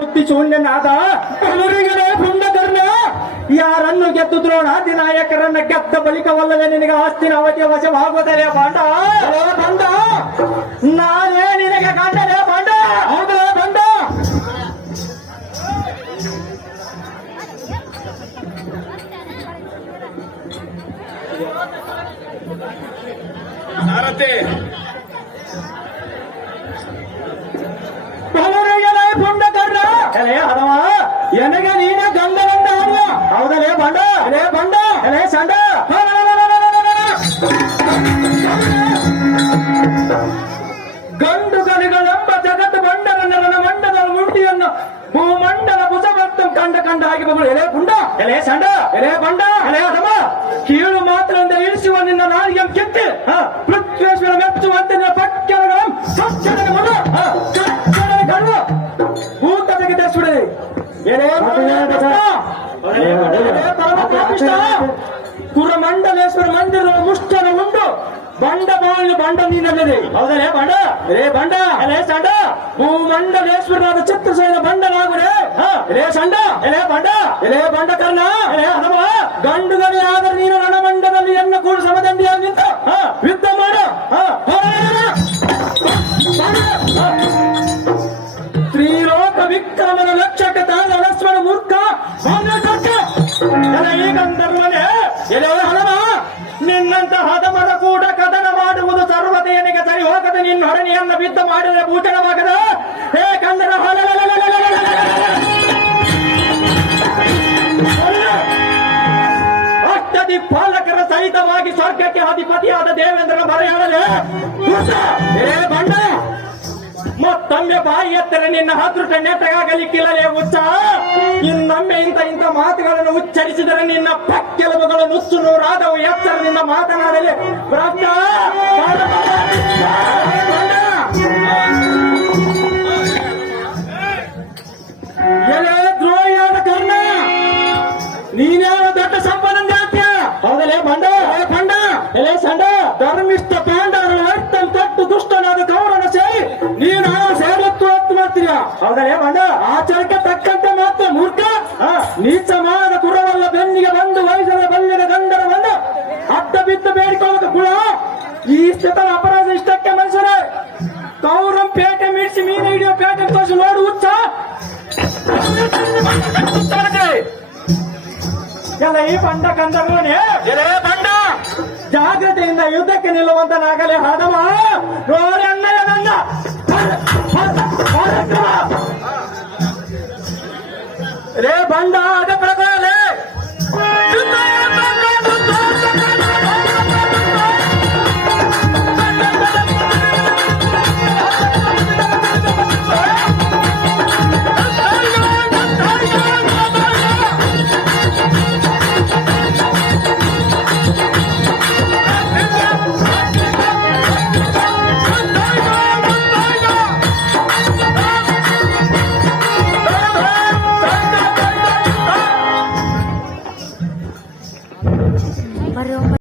ಶೂನ್ಯನಾದ ಕಲುರಿಗನೇ ಪುಂಡಕರ್ಣ ಯಾರನ್ನು ಗೆದ್ದುದ್ರು ನಾಯಕರನ್ನ ಗೆದ್ದ ಬಳಿಕವಲ್ಲದೆ ನಿನಗೆ ಆಸ್ತಿನ ಅವಧಿಯ ವಶವಾಗುವುದರೆ ಬಾಂಡ ಬಂದ ನಾನೇ ನಿನಗೆ ಕಂಡರೆ ಬಾಂಡ ಹೌದಾ ಬಂದ ಸಾರಥಿ ಕಲುರಿಗನೇ ಪುಂಡಕರ್ಣ ಎಲೆ ಹದವ ಎನಗೆ ನೀನೇ ಗಂಡನಂದ ಅಲ್ಲ ಹೌದಲೇ ಬಂಡ ಎಲೆ ಬಂಡ ಎಲೆ ಸಂಡ ಗಂಡು ಕಲಿಗಳೆಂಬ ಜಗತ್ತು ಬಂಡರ ನರನ ಮಂಡದ ಮುಂಡಿಯನ್ನು ಭೂಮಂಡಲ ಭುಜವತ್ತು ಕಂಡ ಹಾಗೆ ಬಗಳು ಎಲೆ ಪುಂಡ ಎಲೆ ಸಂಡ ಎಲೆ ಬಂಡ ಎಲೆ ಹದವ ಕೀಳು ಮಾತ್ರ ಇಳಿಸುವ ನಿನ್ನ ನಾಲಿಗೆ ಕಿತ್ತಿ ಪೃಥ್ವೇಶ್ವರ ಮೆಚ್ಚುವಂತೆ ನಿನ್ನ ಪಕ್ಕೆಲಗಳು ಭೂತ ತೆಗೆದಿಸುಡೆ ಕುರಮಂಡಲೇಶ್ವರ ಮಂದಿರ ಮುಷ್ಟನ ಉಂಡು ಬಂಡ ಬಾಳು ಬಂಡ ನೀನಲ್ಲದೆ ಹೌದಲೇ ಬಂಡ ರೇ ಬಂಡ ಎಲೆ ಸಂಡ ಭೂಮಂಡಲೇಶ್ವರನಾದ ಚಿತ್ರಸೇನ ಬಂಡನಾಗುರೆ ರೇ ಸಂಡ ಎಲೆ ಬಂಡ ಎಲೆ ಬಂಡ ಕರ್ಣ ಎಲೆ ಹನುಮ ಗಂಡುಗನೇ ಆದ್ರೆ ನೀನು ರಣಮಂಡದಲ್ಲಿ ಎನ್ನ ಕೂಡ ಸಮದಂಡಿಯಾಗಿ ನಿಂತ ಯುದ್ಧ ಮಾಡ ತ್ರಿಲೋಕ ವಿಕ್ರಮನ ಲಕ್ಷಕ ತಾನ ಲಕ್ಷ್ಮಣ ಮೂರ್ಖ ಈ ಗಂಧರ್ವನೇ ಎಲೆ ಹನುಮ ನಿನ್ನಂತ ಹದಮರ ಕೂಡ ಕದನ ಮಾಡುವುದು ಸರ್ವತೆಯನಿಗೆ ಸರಿ ಹೋಗದ ನಿನ್ನ ಹೊರಣಿಯನ್ನ ಬಿದ್ದ ಮಾಡಿದರೆ ಭೂಷಣವಾಗದ ಹೇ ಕಂದರ ಅಷ್ಟದಿ ಪಾಲಕರ ಸಹಿತವಾಗಿ ಸ್ವರ್ಗಕ್ಕೆ ಅಧಿಪತಿಯಾದ ದೇವೇಂದ್ರನ ಮರೆಯಾಡಲೇ ಹೇ ಬಂಡ ಮತ್ತೊಮ್ಮೆ ಬಾಯಿ ಎತ್ತರೆ ನಿನ್ನ ಹತೃಟ ನೆಟ್ಟಗಾಗಲಿಕ್ಕಿಲ್ಲಲೇ ಹುಚ್ಚ ಇನ್ನೊಮ್ಮೆ ಇಂಥ ಮಾತುಗಳನ್ನು ಉಚ್ಚರಿಸಿದರೆ ನಿನ್ನ ಪಕ್ಕೆಲುಬುಗಳು ನುಚ್ಚು ನೂರಾದವು ಎತ್ತರದಿಂದ ಮಾತನಾಡಲಿ ಭ್ರಷ್ಟ ಎಲೆ ದ್ರೋಹಿಯಾದ ಕರ್ಣ ನೀನ್ಯಾವ ದೊಡ್ಡ ಸಂಪನ್ನ ಜಾತ್ಯ ಹೌದಲೇ ಬಂಡ ಬಂಡ ಎಲೆ ಸಂಡ ಧರ್ಮಿಷ್ಠ ಪಾಂಡವರ ಅರ್ಥ ತಟ್ಟು ದುಷ್ಟನಾದ ಕೌರನ ಸೇರಿ ನೀನು ಸೇರತ್ತು ಹತ್ತು ಮಾಡ್ತೀಯ ಹೌದಲೇ ಬಂಡ ಆಚಾರಕ್ಕೆ ತಕ್ಕಂತೆ ಮಾತ್ರ ಮೂರ್ಖ ನೀಚ ಮಾದ ಕುರವಲ್ಲ ಬೆನ್ನಿಗೆ ಬಂದು ವಯಸ್ಸದ ಬಲ್ಯದ ಗಂಡರ ಬಂದ ಅಡ್ಡ ಬಿದ್ದ ಬೇಡಿಕೊಳ್ಳದ ಕುಳ ಈ ಸ್ಥಿತ ಅಪರಾಧ ಇಷ್ಟಕ್ಕೆ ಮನುಷ್ಯರೇ ಕೌರಂ ಪೇಟೆ ಮಿಡಿಸಿ ಮೀನು ಹಿಡಿಯೋ ಪೇಟೆ ತೋರಿಸಿ ನೋಡು ಹುಚ್ಚ ಎಲ್ಲ ಈ ಬಂಡ ಕಂದವನೇ ಎಲೆ ಬಂಡ ಜಾಗ್ರತೆಯಿಂದ ಯುದ್ಧಕ್ಕೆ ನಿಲ್ಲುವಂತನಾಗಲೇ ಹದವ ನೋಡಿ ಅಣ್ಣಯ್ಯ ನನ್ನ ರೇ ಬಂಡ ಅದ ಪ್ರಕಾರ